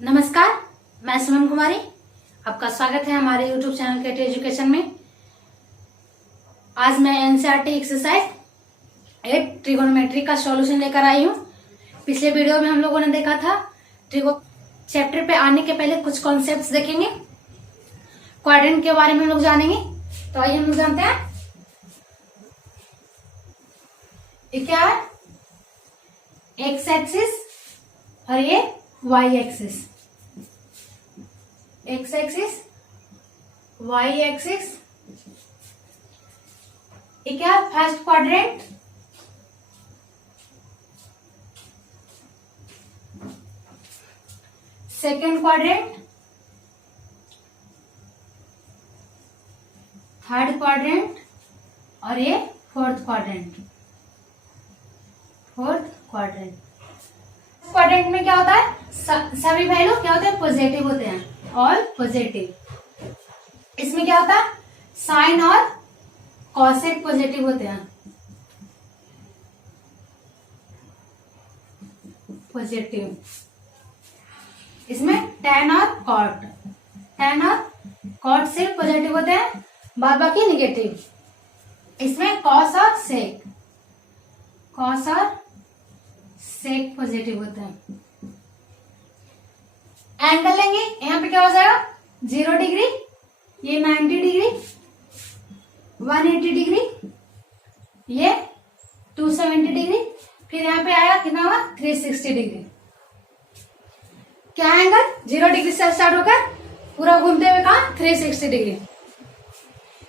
नमस्कार, मैं सुमन कुमारी। आपका स्वागत है हमारे YouTube चैनल केटी एजुकेशन में। आज मैं एनसीईआरटी एक्सरसाइज 8 ट्रिगोनोमेट्री का सॉल्यूशन लेकर आई हूँ। पिछले वीडियो में हम लोगों ने देखा था चैप्टर पे आने के पहले कुछ कॉन्सेप्ट्स देखेंगे, क्वाड्रेंट के बारे में हम लोग जानेंगे। तो आइए हम लोग जानते हैं ये क्या है। एक्स एक्सिस और ये Y axis, X axis Y axis. ये क्या है? First quadrant, second quadrant, third quadrant और ये fourth quadrant. Fourth quadrant, quadrant में क्या होता है? सभी वैल्यू क्या होते हैं? पॉजिटिव होते हैं, ऑल पॉजिटिव। इसमें क्या होता है? साइन और कॉसेक पॉजिटिव होते हैं, पॉजिटिव। इसमें टेन और कॉट, टेन और कॉट से पॉजिटिव होते हैं, बाद बाकी निगेटिव। इसमें कॉस और सेक, कॉस और सेक पॉजिटिव होते हैं। एंगल लेंगे, यहाँ पे क्या हो जाएगा? 0 डिग्री, ये 90 डिग्री, 180 डिग्री, ये 270 डिग्री, फिर यहाँ पे आया कितना हुआ? 360 डिग्री। क्या एंगल? 0 डिग्री से स्टार्ट होकर पूरा घूमते हुए कहा 360 डिग्री।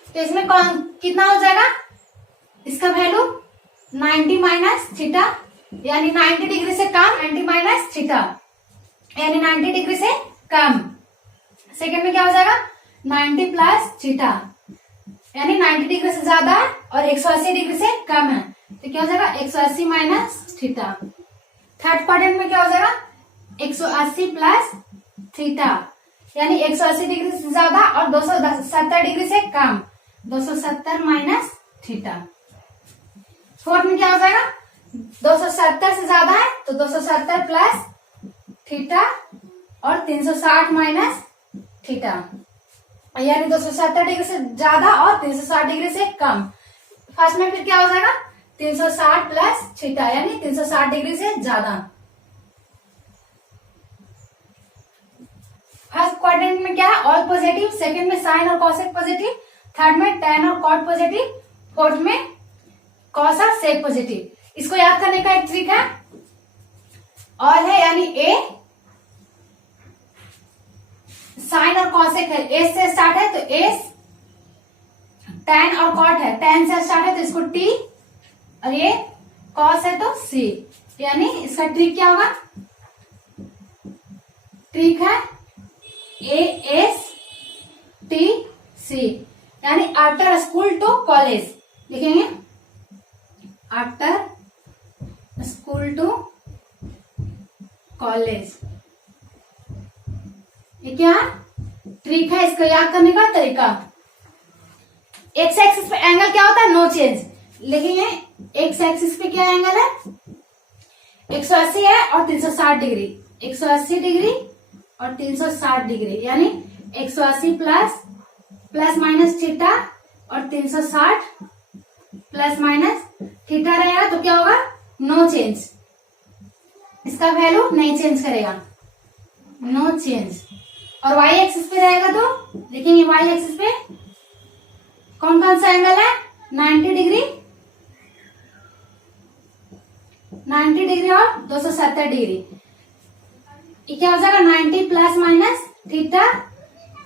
तो इसमें कौन कितना हो जाएगा? इसका वैल्यू 90 माइनस थीटा, यानी 90 डिग्री से कम, 90 माइनस थीटा यानी 90 डिग्री से कम। सेकंड में क्या हो जाएगा? 90 प्लस थीटा यानी 90 डिग्री से ज्यादा है और 180 डिग्री से कम है, तो क्या हो जाएगा? 180 माइनस थीटा। थर्ड क्वाड्रेंट में क्या हो जाएगा? 180 प्लस थीटा यानी 180 डिग्री से ज्यादा और 270 डिग्री से कम, 270 माइनस थीटा। फोर्थ में क्या हो जाएगा? 270 से ज्यादा है तो 270 प्लस थीटा और 360 माइनस थीटा, यानी 270 डिग्री से ज्यादा और 360 डिग्री से कम। फर्स्ट में फिर क्या हो जाएगा? 360 प्लस थीटा यानी 360 डिग्री से ज्यादा। फर्स्ट क्वाड्रेंट में क्या है? All positive. सेकंड में साइन और कॉसेक पॉजिटिव, थर्ड में टेन और कॉट पॉजिटिव, फोर्थ में कॉस और सेक पॉजिटिव। इसको याद करने का एक ट्रिक है, और है यानी ए साइन और कॉसेक है, ए से स्टार्ट है तो एस, टेन और कॉट है, टेन से स्टार्ट है तो इसको टी, और ये कॉस है तो सी, यानी इसका ट्रिक क्या होगा? ट्रिक है ए एस टी सी, यानी आफ्टर स्कूल टू कॉलेज लिखेंगे, आफ्टर स्कूल टू कॉलेज। ये क्या ट्रिक है? इसको याद करने का तरीका, एक्स एक्सिस पे एंगल क्या होता है? No change. लेकिन ये एक्स एक्सिस पे क्या एंगल है? 180 है और 360 डिग्री, 180 डिग्री और 360 डिग्री, यानी 180 प्लस माइनस थीटा और 360 प्लस माइनस थीटा रहेगा तो क्या होगा? No change. इसका वैल्यू नहीं चेंज करेगा, नो चेंज। और वाई एक्सिस पे रहेगा तो देखेंगे, वाई एक्सिस पे कौन कौन सा एंगल है? 90 डिग्री, 90 डिग्री और 270 डिग्री। ये क्या हो जाएगा? 90 प्लस माइनस थीटा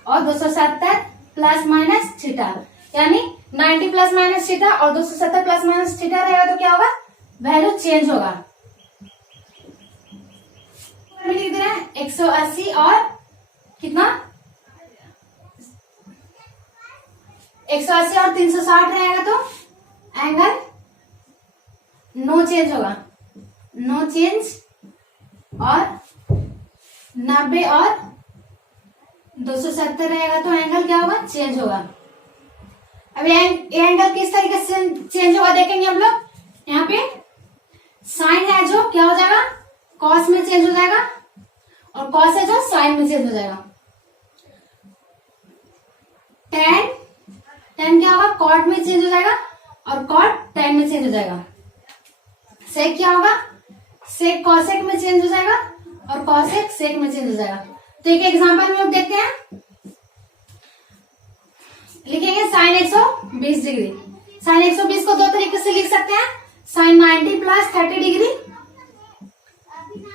और 270 प्लस माइनस थीटा, यानी 90 प्लस माइनस थीटा और 270 प्लस माइनस थीटा रहेगा तो क्या होगा? वैल्यू चेंज होगा। लिख दे रहे हैं 180 और कितना? 180 और 360 रहेगा तो एंगल नो चेंज होगा, नो चेंज। और 90 और 270 रहेगा तो एंगल क्या होगा? चेंज होगा। अब ये एंगल किस तरीके से चेंज होगा देखेंगे हम लोग। यहाँ पे साइन है जो क्या हो जाएगा? कॉस में चेंज हो जाएगा, और कॉस है जो साइन में चेंज हो जाएगा। टेन क्या होगा, कॉट में चेंज हो जाएगा और कॉट टेन में चेंज हो जाएगा। सेक क्या होगा, सेक कॉसेक में चेंज हो जाएगा और कॉसेक सेक में चेंज हो जाएगा। तो एक एग्जांपल में लोग देखते हैं, लिखेंगे साइन 120 डिग्री। साइन 120 को दो तरीके से लिख सकते हैं, sine 90 plus 30 degree,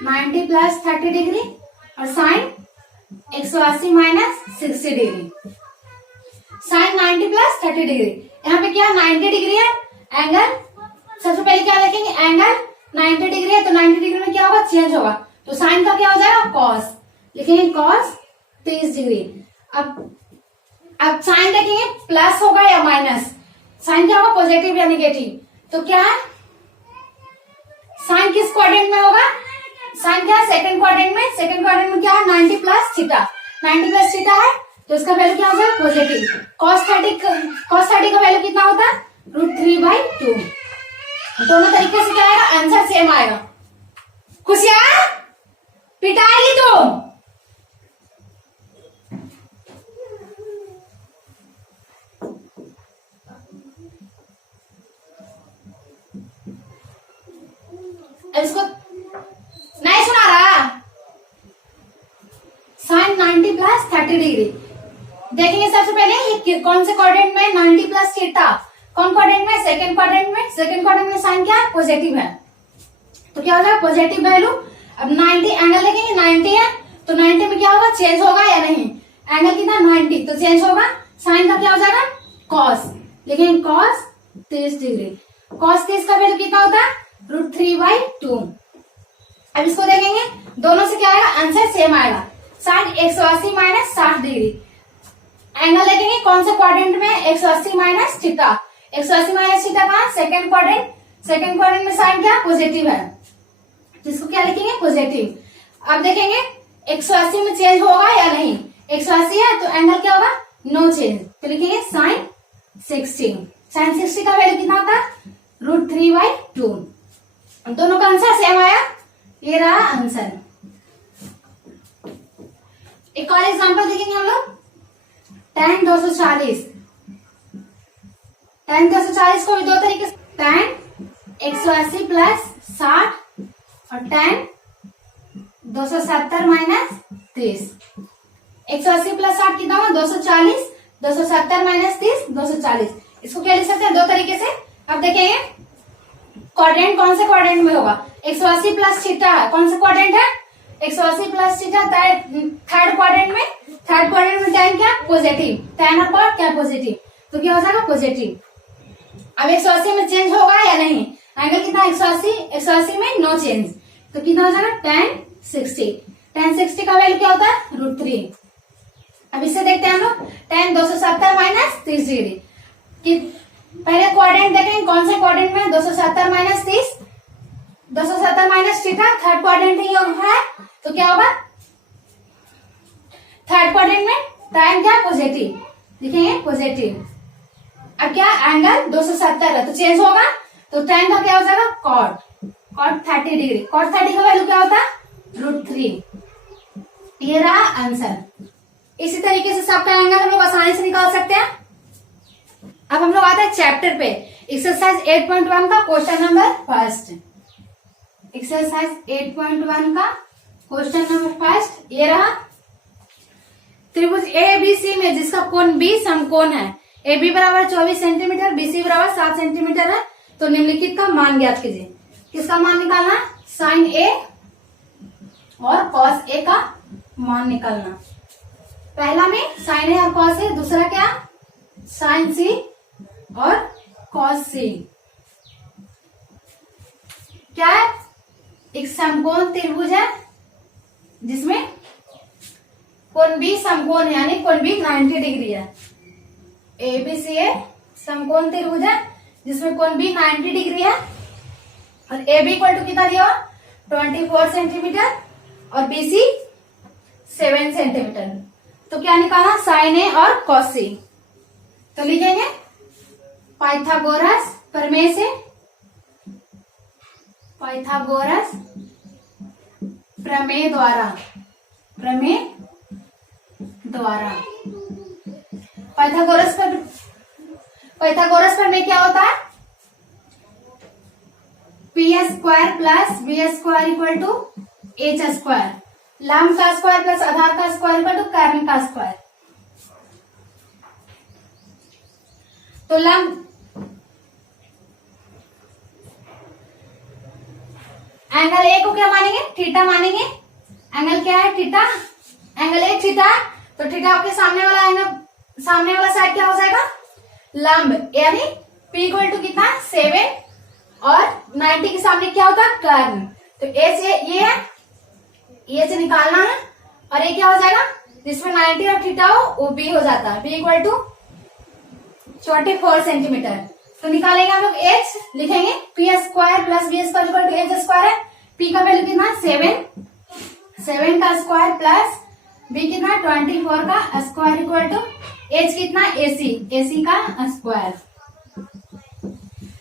90 plus 30 degree, और sine 180 minus 60 degree. Sine 90 plus 30 degree, यहाँ पे क्या 90 डिग्री है एंगल। सबसे पहले क्या लिखेंगे, एंगल 90 डिग्री है तो 90 डिग्री में क्या होगा, चेंज होगा, तो साइन का क्या हो जाएगा, कॉस। लिखेंगे कॉस 30 डिग्री। अब साइन देखेंगे प्लस होगा या माइनस, साइन क्या होगा, पॉजिटिव या नेगेटिव। तो क्या है, साइन किस क्वाड्रेंट में होगा, साइन क्या है, सेकंड क्वाड्रेंट में। सेकंड क्वाड्रेंट में क्या है, 90 प्लस थीटा, 90 प्लस थीटा है तो इसका वैल्यू क्या होगा, पॉजिटिव। कॉस 30 का वैल्यू कितना होता है, √3/2। दोनों तरीके से क्या आएगा, आंसर सेम आएगा। खुशिया पिटाएगी तुम। इसको नहीं सुना रहा, साइन 90 प्लस 30 डिग्री देखेंगे। सबसे पहले ये कौन से क्वाड्रेंट में, 90 प्लस थीटा, कौन क्वाड्रेंट में, सेकंड क्वाड्रेंट में। सेकंड क्वाड्रेंट में साइन क्या है, पॉजिटिव है, तो क्या हो जाएगा, पॉजिटिव वैल्यू। अब 90 एंगल देखेंगे, 90 है तो 90 में क्या होगा, चेंज होगा या नहीं, एंगल कितना 90 तो चेंज होगा। साइन का क्या हो जाएगा, कॉस। लेकिन कॉस 30 डिग्री, कॉस 30 का वैल्यू कितना होता है, √3/2। अब इसको देखेंगे, दोनों से क्या आएगा, आंसर सेम आएगा। साइन 180 माइनस 60 डिग्री, एंगल देखेंगे कौन से क्वाड्रेंट में, 180 माइनस थीटा। 180 माइनस थीटा कहाँ, सेकंड क्वाड्रेंट। सेकंड क्वाड्रेंट में साइन क्या, पॉजिटिव है, तो इसको क्या लिखेंगे, पॉजिटिव। अब देखेंगे 180 में चेंज होगा या नहीं, 180 है तो एंगल क्या होगा, नो चेंज, तो लिखेंगे साइन 60। साइन 60 का वैल्यू कितना होता है, √3/2। दोनों का आंसर सेम आया, ये रहा आंसर। एक और एग्जांपल देखेंगे हम लोग, tan 240। tan 240 को भी दो तरीके से, tan 180 प्लस 60 और tan 270 माइनस 30। 180 प्लस 60 कितना हुआ, 240, 270 माइनस 30, 240। इसको क्या लिख सकते हैं, दो तरीके से। अब देखेंगे क्वाड्रेंट कौन से क्वाड्रेंट में होगा, 180 प्लस थीटा है, कौन सा क्वाड्रेंट है, 180 प्लस थीटा थर्ड क्वाड्रेंट में। थर्ड क्वाड्रेंट में टाइम क्या, पॉजिटिव, tan और cot क्या, पॉजिटिव, तो क्या हो जाएगा, पॉजिटिव। अब 180 में चेंज होगा या नहीं, एंगल कितना, 180 में नो चेंज, तो कितना हो जाएगा, tan 60। tan 60 का वैल्यू क्या होता है, √3। अब इससे देखते हैं हम लोग, tan 270 माइनस 30 डिग्री। पहले क्वाड्रेंट देखेंगे कौन से क्वाड्रेंट में, 270 minus 30, 270 minus theta, third quadrant ही है, तो क्या होगा, थर्ड क्वाड्रेंट में tan क्या, पॉजिटिव, लिखेंगे पॉजिटिव। अब क्या, एंगल 270 है तो चेंज होगा, तो tan का क्या हो जाएगा, cot 30 डिग्री। cot 30 का वैल्यू क्या होता है, √3। ये रहा आंसर। इसी तरीके से सबका एंगल हम लोग आसानी से निकाल सकते हैं। अब हम लोग आते हैं चैप्टर पे, एक्सरसाइज 8.1 का क्वेश्चन नंबर फर्स्ट। एक्सरसाइज 8.1 का क्वेश्चन नंबर फर्स्ट ये रहा, त्रिभुज ABC में जिसका कोण B समकोण है, AB बराबर 24 सेंटीमीटर, BC बराबर 7 सेंटीमीटर है, तो निम्नलिखित का मान ज्ञात कीजिए। किसका मान निकालना है, साइन A और कॉस A का मान निकालना। पहला में साइन A और कॉस A, दूसरा क्या, साइन C और कॉस C। क्या है, एक समकोण त्रिभुज है जिसमें कोण B समकोण है, यानी कोण B 90 डिग्री है। ABC समकोण त्रिभुज है जिसमें कोण B 90 डिग्री है, और AB इक्वल टू कितना दिया, 24 सेंटीमीटर और BC 7 सेंटीमीटर। तो क्या निकाला, साइन A और कॉस C। तो लिखेंगे पाइथागोरस प्रमेय से, पाइथागोरस प्रमेय द्वारा, प्रमेय द्वारा। पाइथागोरस प्रमेय क्या होता है? P square plus B square equal to H square, लंब का स्क्वायर प्लस आधार का स्क्वायर इक्वल टू कर्ण का स्क्वायर। तो लंब एंगल ए को क्या मानेंगे? थीटा मानेंगे। एंगल क्या है? थीटा। एंगल ए थीटा है, तो थीटा के सामने वाला एंगल, सामने वाला साइड क्या हो जाएगा? लंब, यानी P इक्वल टू कितना? 7 और 90 के सामने क्या होता है? कर्ण। तो ए से ये है, ये से निकालना है, और ये क्या हो जाएगा? जिसमें 90 और थीटा हो वो B हो जाता है। B equal to 24 centimetre. तो निकालेंगे हम लोग h, लिखेंगे P square plus B square equal to H square है। P का वैल्यू कितना? 7 का स्क्वायर प्लस B कितना? 24 का स्क्वायर इक्वल टू h कितना? AC का स्क्वायर।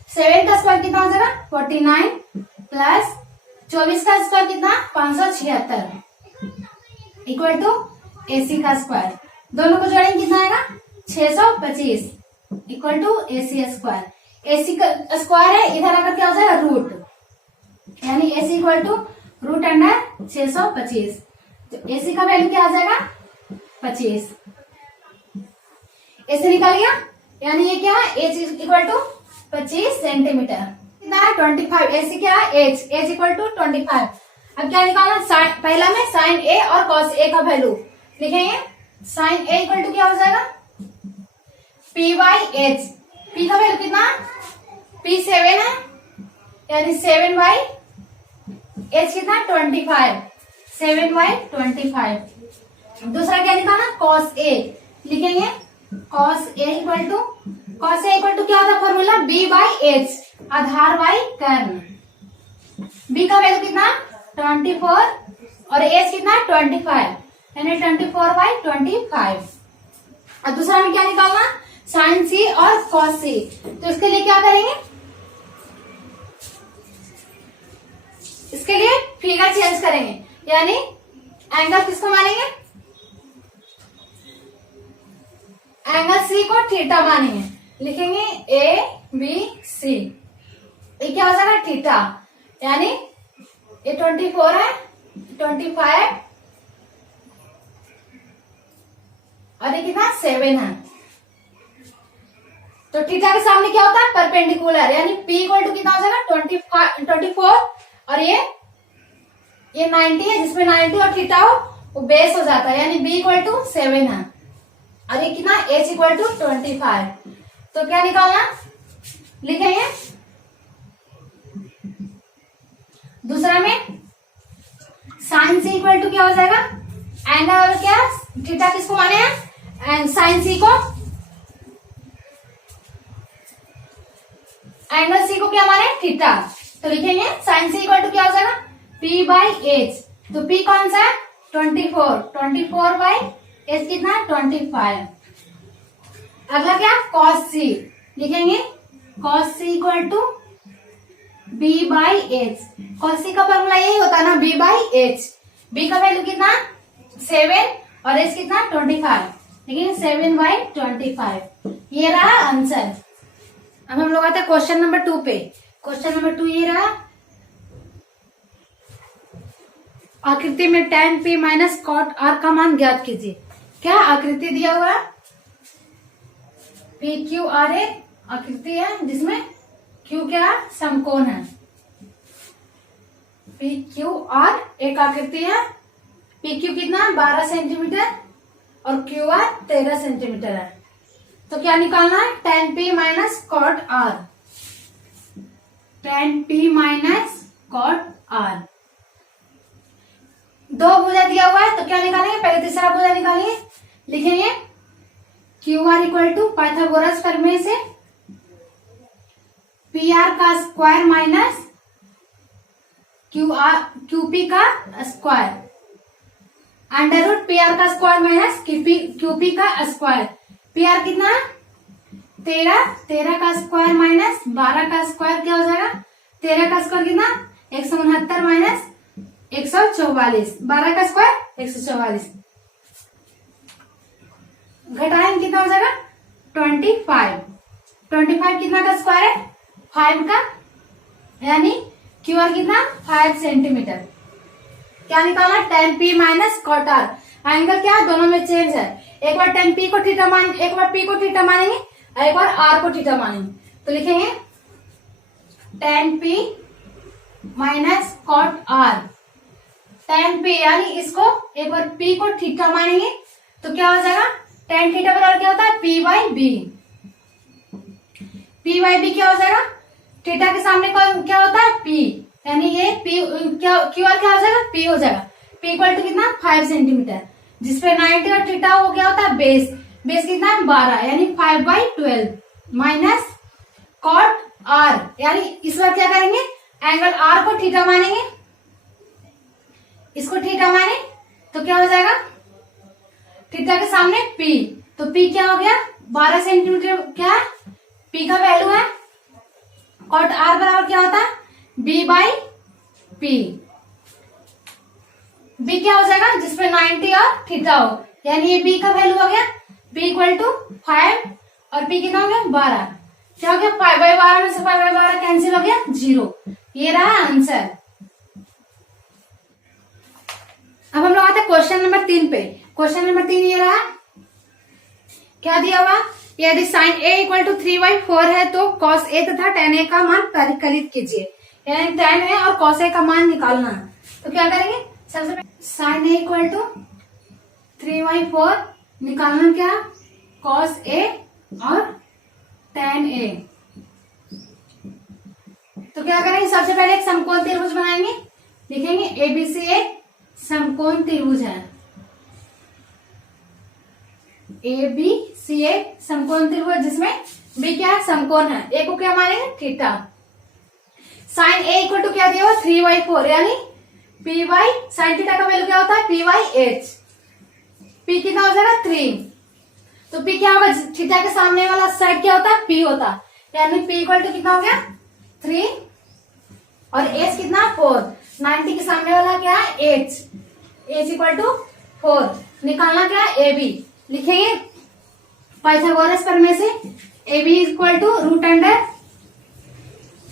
7 का स्क्वायर कितना हो जाएगा? 49 प्लस 24 का स्क्वायर कितना? 576 इक्वल टू AC का स्क्वायर। दोनों को जोड़ेंगे कितना आएगा? 625 equal to AC square. AC का स्क्वायर है, इधर अगर क्या हो जाएगा? रूट, यानी AC equal to root under 625। तो AC का वैल्यू क्या आ जाएगा? 25। AC निकाल गया, यानी ये क्या है? H equal to 25 centimetre. कितना है? 25। AC क्या है? H equal to 25। अब क्या निकालना? पहला में साइन A और कॉस A का वैल्यू लिखेंगे। साइन A इक्वल टू क्या हो जाएगा? P by H। P का वैल्यू कितना? P 7 है, यानी 7 बाई H कितना? 25। 7 बाई 25। दूसरा क्या निकालना? कॉस A लिखेंगे। कॉस A इक्वल टू क्या होता है फॉर्मूला? B बाई H, आधार बाई कर्ण। B का वैल्यू कितना? 24 और H कितना? 25, यानी 24 बाई 25। और दूसरा में क्या निकालना? साइन C और कॉस C। तो इसके लिए क्या करेंगे? इसके लिए फिगर चेंज करेंगे, यानी एंगल किसको मानेंगे? एंगल C को थीटा मानेंगे। लिखेंगे ABC। ये क्या हो जाएगा? थीटा, यानी ये 24 है, 25 और ये कितना? 7 है। तो थीटा के सामने क्या होता है? परपेंडिकुलर, यानी P इक्वल टू कितना हो जाएगा? 24 और ये 90 है, जिसमें 90 और थीटा हो वो बेस हो जाता है, यानी B इक्वल टू 7 है। और ये कितना? H equal to 25। तो क्या निकालना? लिखेंगे दूसरा में साइन C इक्वल टू क्या हो जाएगा? एंगल क्या? थीटा किसको माने हैं? साइन C को, एंगल C को क्या माने? थीटा। तो लिखेंगे साइन C इक्वल टू क्या हो जाएगा? P by H। तो P कौन सा है? 24 बाई H कितना? 25। अगला क्या? cos C लिखेंगे। cos C equal to B by H। cos C का फॉर्मूला यही होता है ना, B बाई H। B का वैल्यू कितना? 7 और H कितना? 25, लेकिन 7 बाई 25। ये रहा आंसर। अब हम लोग आते हैं क्वेश्चन नंबर 2 पे। क्वेश्चन नंबर 2 ये रहा। आकृति में tan P minus cot R का मान ज्ञात कीजिए। क्या आकृति दिया हुआ है? PQR एक आकृति है, जिसमें Q क्या है? समकोण है। PQR एक आकृति है। PQ कितना? 12 सेंटीमीटर और QR 13 सेंटीमीटर है। तो क्या निकालना है? tan P minus cot R। tan P minus cot R। दो भुजा दिया हुआ है, तो क्या निकालेंगे? पहले तीसरा भुजा निकालेंगे। लिखेंगे QR इक्वल टू पाइथागोरस प्रमेय से PR का स्क्वायर माइनस QP का स्क्वायर, अंडर रूट PR का स्क्वायर माइनस QP का स्क्वायर। PR कितना? 13 का स्क्वायर माइनस 12 का स्क्वायर क्या हो जाएगा? 13 का स्क्वायर कितना? 169 माइनस 144, 12 का स्क्वायर 144, घटाएंगे कितना हो जाएगा 25, 25 कितना का स्क्वायर है 5 का, यानी क्यूआर कितना 5 सेंटीमीटर। क्या निकालना 10p minus cot R, angle क्या दोनों में चेंज है, एक बार 10p को थीटा मान, एक बार p को थीटा मानेंगे और एक बार r को थीटा मानेंगे, तो लिखेंगे 10p minus cot r, 10p यानी इसको एक बार p को थीटा मानेंगे तो क्या हो जाएगा tan थीटा बराबर क्या होता है p by B, p by B क्या हो जाएगा, थीटा के सामने क्या होता है p, यानी ये p क्या क्यूआर क्या हो जाएगा p हो जाएगा, p इक्वल टू कितना 5 सेंटीमीटर, जिसपे 90 और थीटा वो क्या होता है बेस, बेस कितना है 12 यानी 5/12 माइनस कॉट r, यानी इस बार क्या करेंगे एंगल r को थीटा मानेंगे, इसको थीटा माने तो क्या हो जाएगा थीटा के सामने p, तो p क्या हो गया 12 सेंटीमीटर, क्या है p का वैल्यू है, कॉट r बराबर क्या होता है b बाई p, b क्या हो जाएगा जिसमें 90 और थीटा हो, यानी ये b का वैल्यू हो गया b इक्वल टू 5 और p कितना हो गया 12, क्या हो गया 5/12 में से 5/12 कैंसिल हो गया 0, ये रहा आंसर। अब हम लोग आते हैं क्वेश्चन नंबर 3 पे। क्वेश्चन नंबर 3 ये रहा, क्या दिया हुआ, यदि साइन a इक्वल टू 3/4 है तो कॉस a तथा tan a का मान परिकलित कीजिए, यानी tan a और cos a का मान निकालना है, तो क्या करेंगे सबसे पहले साइन a इक्वल टू 3/4 निकालना, क्या cos a और tan a, तो क्या करेंगे सबसे पहले एक समकोण त्रिभुज बनाएंगे, लिखेंगे ABC एक समकोण त्रिभुज है, ABC एक समकोण त्रिभुज जिसमें B क्या है समकोण है, A को क्या मानेंगे theta, sine A equal to क्या दिया हुआ 3/4 यानी P बाई साइन थीटा का वैल्यू क्या होता है P बाई H, P कितना हो जाएगा 3, तो P क्या होगा थीटा के सामने वाला साइड क्या होता है P होता है, यानी P इक्वल टू कितना हो गया 3 और H कितना 4, 90 के सामने वाला क्या है H, H इक्वल टू 4, निकालना क्या है AB, लिखेंगे पाइथागोरस प्रमेय से AB equal to root under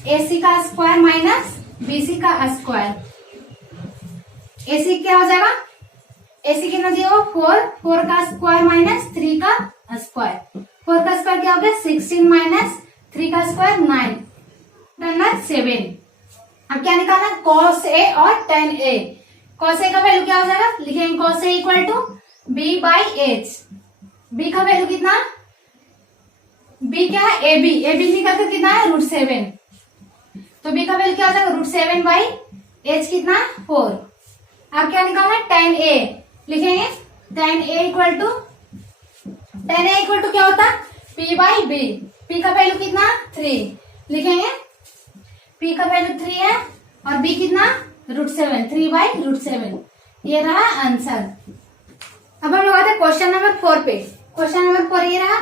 AC का स्क्वायर माइनस BC का स्क्वायर, AC क्या हो जाएगा AC कितना दिया हो 4 का स्क्वायर माइनस 3 का स्क्वायर, 4 का स्क्वायर क्या हो गया 16 माइनस 3 का स्क्वायर 9 7, अब क्या निकालना cos A और tan A, cos A का वैल्यू क्या हो जाएगा, लिखेंगे cos A equal to B by H, B का वैल्यू कितना B क्या है AB, AB निकल कर कितना है √7, तो B का वैल्यू क्या हो जाएगा √7 बाई H कितना 4, अब क्या निकालना है tan A, लिखेंगे tan A इक्वल टू क्या होता है P बाई B, P का वैल्यू कितना 3, लिखेंगे P का वैल्यू 3 है और B कितना √7, 3/√7, ये रहा आंसर। अब हम लोग आते हैं क्वेश्चन नंबर 4 पे। क्वेश्चन नंबर 4 ये रहा,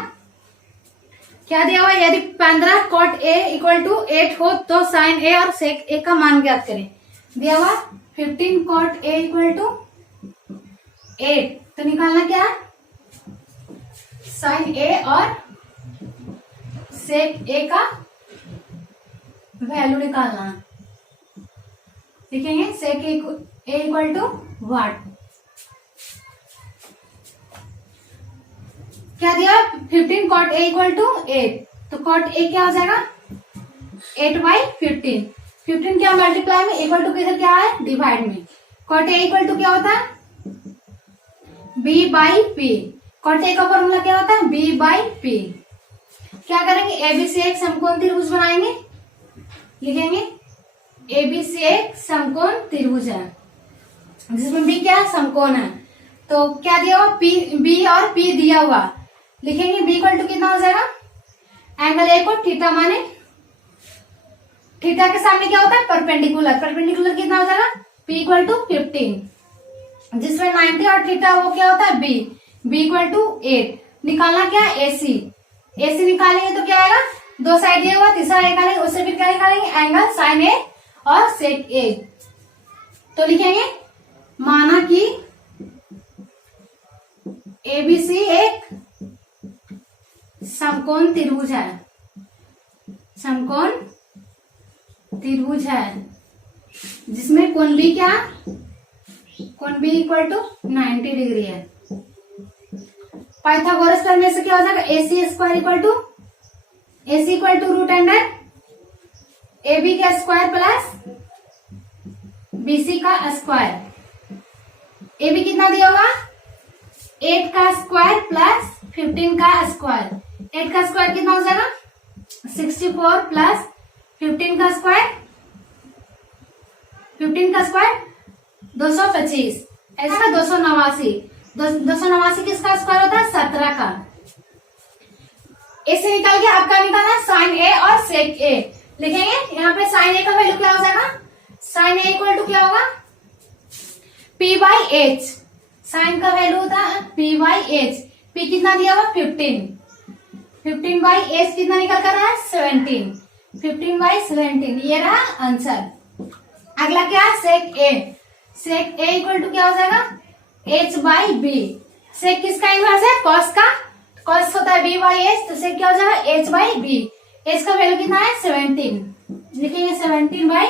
क्या दिया हुआ यदि 15 cot A इक्वल टू 8 हो तो साइन A और सेक A का मान ज्ञात करें, दिया हुआ 15 cot A इक्वल टू 8, तो निकालना क्या साइन A और सेक A का वैल्यू निकालना, लिखेंगे सेक A इक्वल टू वाट, क्या दिया 15 cot A इक्वल टू 8, तो cot A क्या हो जाएगा 8/15, 15 क्या मल्टीप्लाई में इक्वल टू किधर क्या है डिवाइड में, cot A इक्वल टू क्या होता है B by P, cot A का फॉर्मूला क्या होता है B बाई P, क्या करेंगे ABC एक समकोण त्रिभुज बनाएंगे, लिखेंगे ABC एक समकोण त्रिभुज है जिसमें B क्या है समकोण है, तो क्या दिया हुआ B और P दिया हुआ, लिखेंगे B इक्वल टू कितना हो जाएगा एंगल A को थीटा माने, थीटा के सामने क्या होता है परपेंडिकुलर, परपेंडिकुलर कितना हो जाएगा P इक्वल टू 15, जिसमें 90 और थीटा वो क्या होता है B इक्वल टू 8, निकालना क्या AC, AC निकालेंगे तो क्या आएगा दो साइड दिया हुआ, तीसरा निकालेंगे उससे फिर क्या निकालेंगे एंगल साइन A और सेक A, तो लिखेंगे माना कि एबीसी एक समकोण त्रिभुज है, समकोण त्रिभुज है जिसमें कोण बी क्या, कोण बी इक्वल टू 90 डिग्री है। पाइथागोरस प्रमेय से क्या हो जाएगा, AC square equal to AC equal to root under AB का स्क्वायर प्लस BC का स्क्वायर। AB कितना दिया होगा, 8 का स्क्वायर प्लस 15 का स्क्वायर। 8 का स्क्वायर कितना हो जाएगा 64 प्लस 15 का स्क्वायर, 15 का स्क्वायर 225, ऐसा 289। 289 किसका स्क्वायर होता है, 17 का। इससे निकल गया, आपका निकालना साइन ए और सेक ए। लिखेंगे यहाँ पे साइन ए का वैल्यू क्या हो जाएगा, साइन ए इक्वल टू क्या होगा P बाई एच। साइन का वैल्यू होता है P बाई एच। P कितना दिया हुआ 15, 15 बाई एच कितना निकल कर रहा है 17, 15 बाई 17, ये रहा आंसर। अगला क्या है सेक ए। सेक ए इक्वल टू क्या हो जाएगा h बाई बी। सेक किसका इनवर्स है, कॉस का, कॉस होता है b बाई एच, तो सेक क्या हो जाएगा h बाई बी। h का वैल्यू कितना है 17, लिखेंगे 17 बाई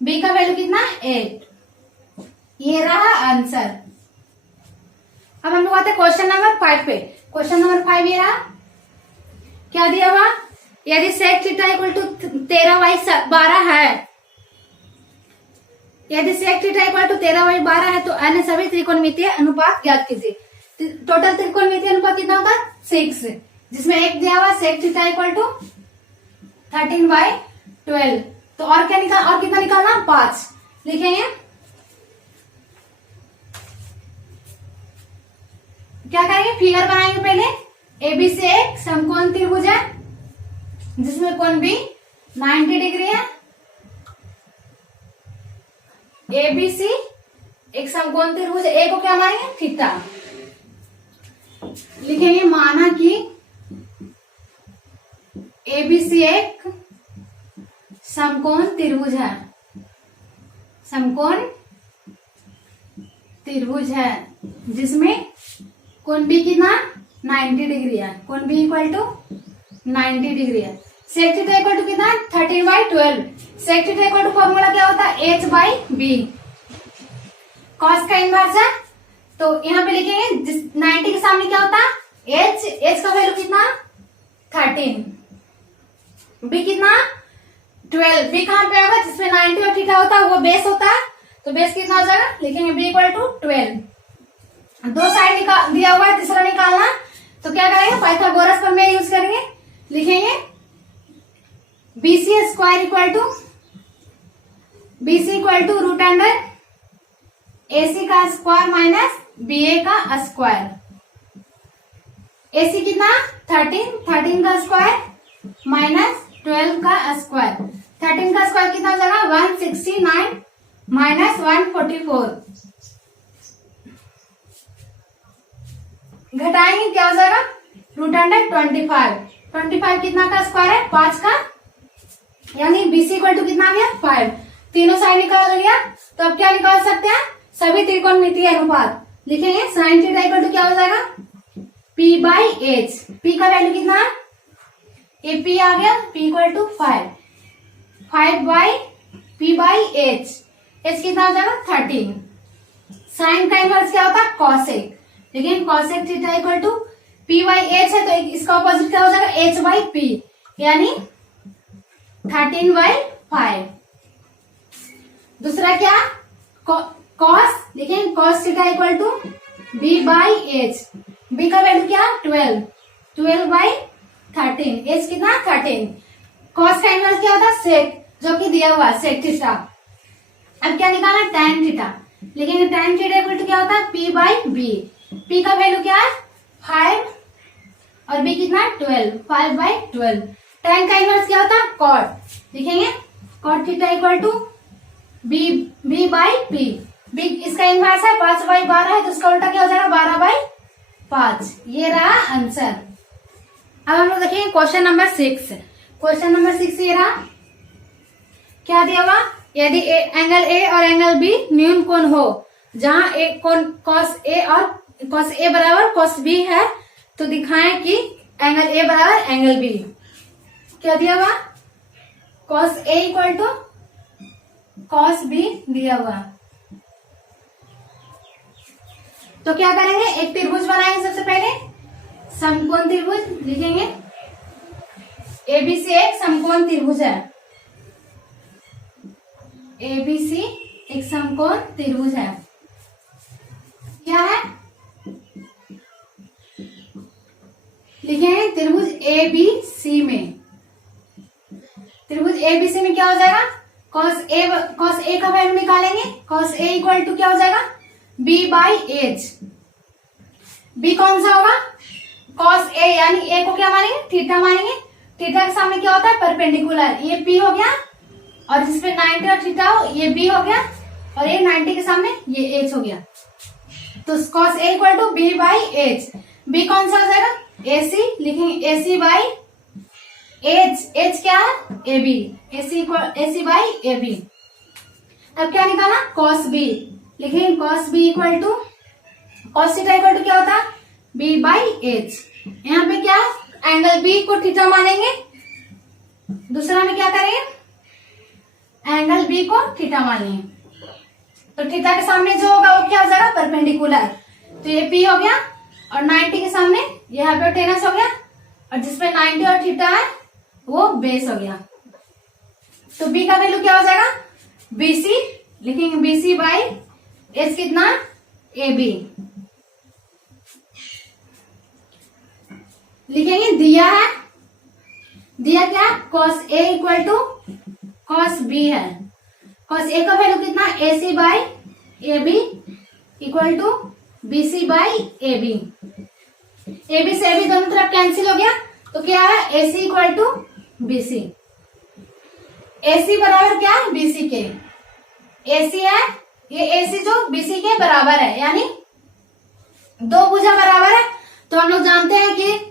b का वैल्यू कितना है 8, ये रहा आंसर। अब हम लोग आते हैं क्वेश्चन नंबर 5 पे। क्वेश्चन नंबर 5 ये रहा, क्या दिया हुआ, यदि sec theta equal to 13 by 12 है, यदि sec theta equal to 13 by 12 है तो अन्य सभी त्रिकोणमितीय अनुपात ज्ञात कीजिए। टोटल त्रिकोणमितीय अनुपात कितना होता है 6, जिसमें एक दिया हुआ sec theta equal to 13 by 12। तो और क्या निकाल, और कितना निकालना 5। लिखेंगे क्या करेंगे, फिगर बनाएंगे पहले। एबीसी एक समकोण त्रिभुज है जिसमें कोण बी 90 डिग्री है। एबीसी एक समकोण त्रिभुज, ए को क्या मानेंगे थीटा। लिखेंगे माना कि एबीसी एक समकोण त्रिभुज है, समकोण त्रिभुज है जिसमें कोण बी कितना 90 डिग्री है, कोण बी इक्वल टू 90 डिग्री है। सेक थीटा इक्वल टू कितना 13 by 12। Sec theta equal to formula क्या होता है h बाई बी। कॉस का इनवर्स है, तो यहाँ पे लिखेंगे 90 के सामने क्या होता है h का वैल्यू कितना 13, b कितना 12। b कहाँ पे होगा, जिसमें 90 और थीटा होता है वो बेस होता है, तो बेस कितना हो जाएगा, लिखेंगे b इक्वल टू 12। दो साइड दिया हुआ है, तीसरा निकालना, तो क्या करेंगे पाइथागोरस प्रमेय यूज करेंगे। लिखेंगे BC square equal to root under AC का स्क्वायर माइनस BA का स्क्वायर। AC कितना 13 का स्क्वायर माइनस 12 का स्क्वायर। 13 का स्क्वायर कितना हो जाएगा 169 माइनस 144। घटाएंगे क्या हो जाएगा रूट अंडर 25 कितना का स्क्वायर है 5 का, यानी BC इक्वल टू कितना आ गया 5। तीनों साइड निकाल लिया, तो अब क्या निकाल सकते हैं सभी त्रिकोणमितीय अनुपात। लिखेंगे साइन थीटा इक्वल टू क्या हो जाएगा P बाई एच। P का वैल्यू कितना है, ये P आ गया P equal to 5 by P by H. H कितना हो जाएगा 13। साइन का इनवर्स क्या होता है कॉसेक। लेकिन cosec theta equal to P by H है, तो इसका ऑपोजिट क्या हो जाएगा H बाई P, यानी 13 बाई 5। दूसरा क्या कॉस, लिखेंगे cos theta equal to B by H. B का वैल्यू क्या 12 बाई 13, एच कितना 13। कॉस का इनवर्स क्या होता है सेक, जो कि दिया हुआ सेक थीटा। अब क्या निकालना tan थीटा। लिखेंगे tan थीटा इक्वल टू क्या होता है P बाई बी। P का वैल्यू क्या है 5 और B कितना 12, 5 बाई 12। tan का इनवर्स क्या होता है cot। लिखेंगे cot theta equal to B by P। B इसका इनवर्स है 5 बाई 12 है, तो इसका उल्टा क्या हो जाएगा 12 बाई 5। ये रहा आंसर। अब हम लोग देखेंगे क्वेश्चन नंबर 6। क्वेश्चन नंबर 6 ये रहा, क्या दिया हुआ यदि एंगल ए और एंगल बी न्यून कोण हो, जहां एक कोण कॉस ए और कॉस ए बराबर कॉस बी है, तो दिखाएं कि एंगल ए बराबर एंगल बी। क्या दिया हुआ? Cos A equal to cos B दिया हुआ। तो क्या करेंगे, एक त्रिभुज बनाएंगे। सबसे पहले समकोण त्रिभुज लिखेंगे। एबीसी एक समकोण त्रिभुज है। एबीसी एक समकोण त्रिभुज है। क्या है? लिखेंगे त्रिभुज एबीसी में। त्रिभुज एबीसी में क्या हो जाएगा, कॉस ए का वैल्यू निकालेंगे। कॉस ए इक्वल टू क्या हो जाएगा, बी बाई एच। बी कौन सा होगा, कॉस ए, यानी ए को क्या मानेंगे, थीटा मानेंगे। थीटा के सामने क्या होता है, परपेंडिकुलर। ये पी हो गया, और जिसपे 90 और थीटा हो ये बी हो गया, और ये 90 के सामने ये एच हो गया। तो cos A equal to B by H. B कौन सा हो जाएगा, एसी। लिखेंगे एसी बाई एच। एच क्या है, A B. AC by A B. अब क्या निकाला, कॉस बी। लिखेंगे cos B equal to cos theta equal to क्या होता है, बी बाई एच। यहाँ पे क्या, एंगल बी को थीटा मानेंगे। दूसरा में क्या करेंगे, एंगल बी को थीटा मानेंगे। तो थीटा के सामने जो होगा वो क्या हो जाएगा, परपेंडिकुलर। तो ये पी हो गया, और 90 के सामने ये हाइपोटेनस हो गया, और जिसपे 90 और थीटा है वो बेस हो गया। तो बी का वैल्यू क्या हो जाएगा, बीसी। लिखेंगे बीसी बाई एच कितना, ए बी। लिखेंगे दिया है, दिया क्या, cos A equal to cos B है। कॉस ए का वैल्यू कितना, A C by A B equal to B C by A B. A B से ए बी दोनों तरफ कैंसिल हो गया, तो क्या है, ए सी इक्वल टू बी सी। ए सी बराबर क्या है, बी सी के। ए सी है, ये ए सी जो बी सी के बराबर है, यानी दो भुजा बराबर है। तो हम लोग जानते हैं कि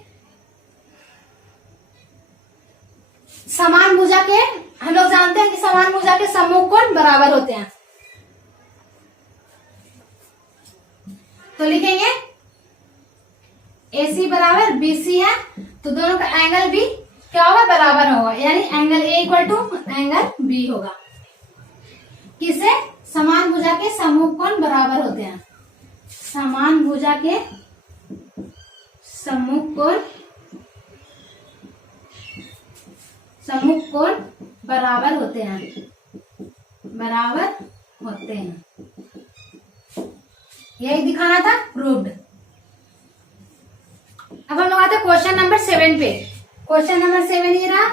समान भुजा के, हम लोग जानते हैं कि समान भुजा के सम्मुख कोण बराबर होते हैं। तो लिखेंगे AC बराबर BC है, तो दोनों का एंगल भी क्या होगा, बराबर होगा, यानी angle A equal to angle B होगा। किसे, समान भुजा के सम्मुख कोण बराबर होते हैं। समान भुजा के सम्मुख कोण बराबर होते हैं, बराबर होते हैं। यही दिखाना था, प्रूव्ड। अब हम लोग आते हैं क्वेश्चन नंबर 7 पे। क्वेश्चन नंबर 7 ये रहा।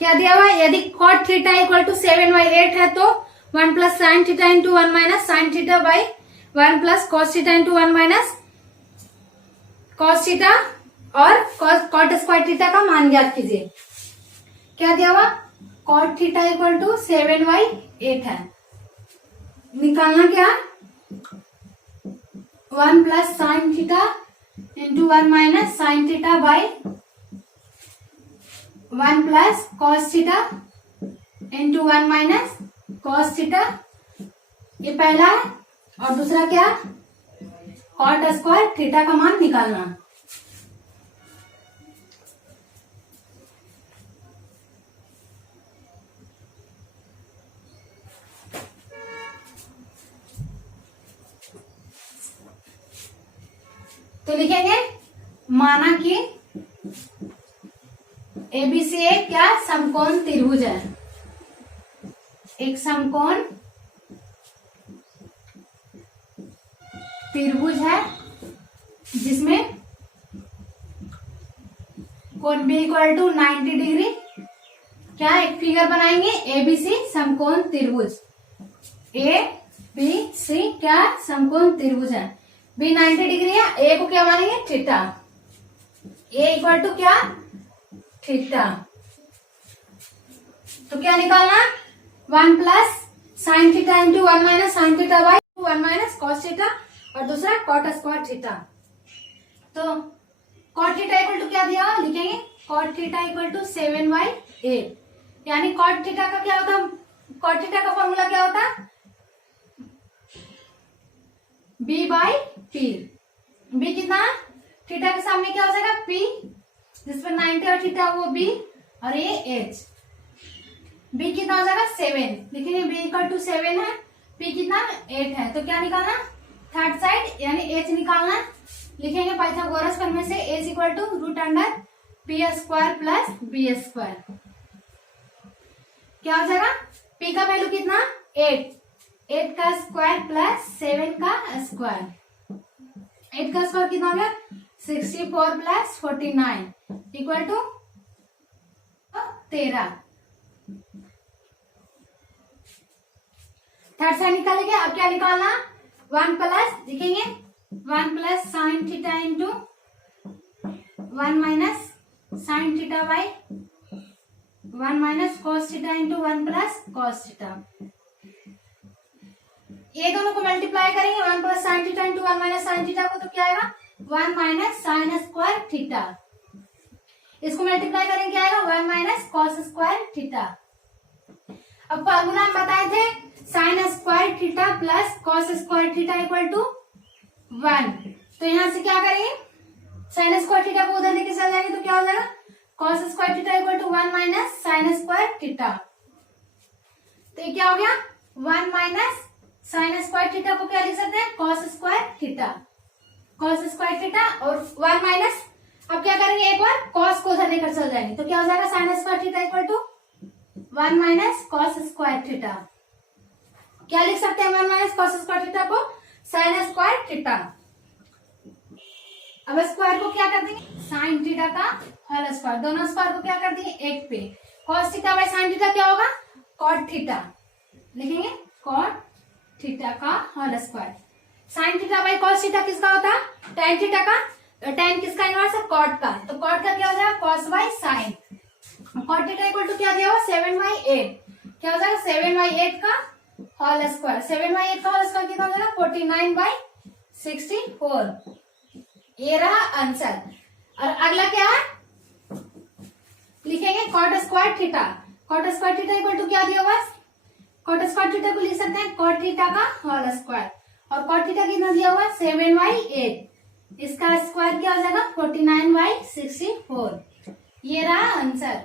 क्या दिया हुआ, यदि cot थीटा इक्वल टू 7/8 है तो 1 plus sine theta into 1 minus sine theta by 1 plus cos theta into 1 minus cos theta और कॉट स्क्वायर थीटा का मान ज्ञात कीजिए। क्या दिया हुआ, cot थीटा इक्वल टू 7/8 है। निकालना क्या, 1 plus sine theta into 1 minus sine theta by 1 plus cos theta into 1 minus cos theta. ये पहला है, और दूसरा क्या, कॉट स्क्वायर थीटा का मान निकालना। तो लिखेंगे, माना कि एबीसी एक क्या, समकोण त्रिभुज है। एक समकोण त्रिभुज है जिसमें कोण बी इक्वल टू 90 डिग्री। क्या, एक फिगर बनाएंगे, एबीसी समकोण त्रिभुज। ए बी सी क्या, समकोण त्रिभुज है। बी 90 डिग्री है, ए को क्या मानेंगे, थीटा। ए इक्वल टू क्या, थीटा। तो क्या निकालना, 1 plus sine theta into 1 minus sine theta by 1 minus cos theta, और दूसरा कॉट स्क्वायर थीटा। तो कॉट थीटा इक्वल टू क्या दिया, लिखेंगे कॉट थीटा इक्वल टू 7/8, यानी कॉट थीटा का क्या होता है, कॉट थीटा का फॉर्मूला क्या होता है? B by P. बी कितना? थीटा के सामने क्या हो जाएगा? पी, जिसमें 90 और थीटा वो बी, और ये एच। बी कितना हो जाएगा? 7। लिखेंगे बी इक्वल टू 7 है, पी कितना? 8 है। तो क्या निकालना? थर्ड साइड यानी एच निकालना। लिखेंगे पाइथागोरस फॉर्मूले से H equal to root under P square plus B square. क्या हो जाएगा? पी का वैल्यू कितना? 8। 8 का स्क्वायर प्लस 7 का स्क्वायर। 8 का स्क्वायर कितना हो गया? 64 plus 49 equal to 13। Third side निकालेंगे। अब क्या निकालना? 1 प्लस, लिखेंगे 1 plus sine theta into 1 minus sine theta by 1 minus cos theta into 1 plus cos theta. ये दोनों को मल्टीप्लाई करेंगे, 1 plus sine theta into 1 minus sine theta को, तो क्या आएगा? 1 माइनस साइन स्क्वायर थीटा। इसको मल्टीप्लाई करेंगे, क्या आएगा? 1 माइनस कॉस स्क्वायर थीटा। अब फॉर्मूला हम बताए थे sine square theta plus cos square theta equal to 1। तो यहां से क्या करेंगे? साइन स्क्वायर थीटा को उधर लेके चल जाएंगे, तो क्या हो जाएगा? Cos square theta equal to 1 minus sine square theta. तो ये क्या हो गया? 1 माइनस साइन स्क्वायर थीटा को क्या लिख सकते हैं? Cos square theta. Cos square theta और 1 माइनस, अब क्या करेंगे? एक बार कॉस को उधर लेकर चल जाएंगे, तो क्या हो जाएगा? Sine square theta equal to 1 minus cos square theta. क्या लिख सकते हैं 1 माइनस कॉस स्क्वायर थीटा को? Sine square theta. अब स्क्वायर को क्या कर देंगे? साइन थीटा का होल स्क्वायर। दोनों स्क्वायर को क्या कर देंगे? एक पे। Cos theta by sine theta क्या होगा? Cot theta. लिखेंगे कॉट थीटा का whole square. Sine theta by cos theta किसका होता है? टेन थीटा का। टेन किसका इनवर्स है? कॉट का। तो कॉट का क्या हो जाएगा? Cos by sine. Cot theta equal to क्या दिया हुआ? 7/8। क्या हो जाएगा? 7/8 का होल स्क्वायर। 7/8 का होल स्क्वायर कितना हो जाएगा? 49/64। ये रहा आंसर। और अगला क्या है? लिखेंगे cot square theta. Cot square theta equal to क्या दिया हुआ? कॉट स्क्वायर थीटा को लिख सकते हैं कॉट थीटा का होल स्क्वायर। और कॉट थीटा कितना दिया हुआ? 7/8। इसका स्क्वायर क्या हो जाएगा? 49/64। ये रहा आंसर।